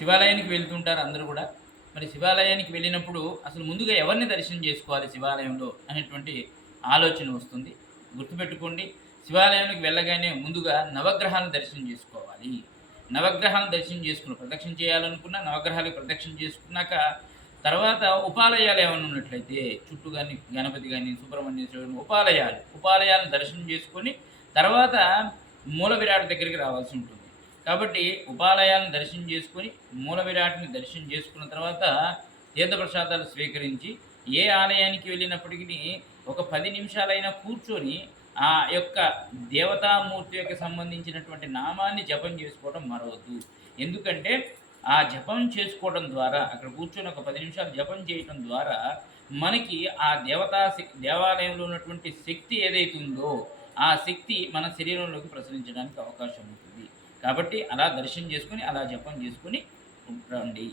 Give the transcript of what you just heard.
శివాలయానికి వెళ్తుంటారు అందరూ కూడా. మరి శివాలయానికి వెళ్ళినప్పుడు అసలు ముందుగా ఎవరిని దర్శనం చేసుకోవాలి శివాలయంలో అనేటువంటి ఆలోచన వస్తుంది. గుర్తుపెట్టుకోండి శివాలయానికి వెళ్ళగానే ముందుగా నవగ్రహాలను దర్శనం చేసుకోవాలి. నవగ్రహాలను దర్శనం చేసుకున్న ప్రదక్షిణ చేయాలనుకున్న నవగ్రహాలకు ప్రదక్షిణ చేసుకున్నాక తర్వాత ఉపాలయాలు ఏమైనా ఉన్నట్లయితే చుట్టూ కానీ గణపతి కానీ సుబ్రహ్మణ్యేశ్వరుడు కానీ ఉపాలయాలు ఉపాలయాలను దర్శనం చేసుకొని తర్వాత మూల విరాట్ దగ్గరికి రావాల్సి ఉంటుంది. కాబట్టి ఉపాలయాలను దర్శనం చేసుకొని మూల విరాట్ని దర్శనం చేసుకున్న తర్వాత తీర్థప్రసాదాలు స్వీకరించి ఏ ఆలయానికి వెళ్ళినప్పటికీ ఒక పది నిమిషాలైనా కూర్చొని ఆ యొక్క దేవతామూర్తి యొక్క సంబంధించినటువంటి నామాన్ని జపం చేసుకోవడం మరవద్దు. ఎందుకంటే ఆ జపం చేసుకోవడం ద్వారా అక్కడ కూర్చొని ఒక పది నిమిషాలు జపం చేయటం ద్వారా మనకి ఆ దేవతా దేవాలయంలో ఉన్నటువంటి శక్తి ఏదైతుందో ఆ శక్తి మన శరీరంలోకి ప్రసరించడానికి అవకాశం ఉంటుంది. కాబట్టి అలా దర్శనం చేసుకొని అలా జపం చేసుకొని రండి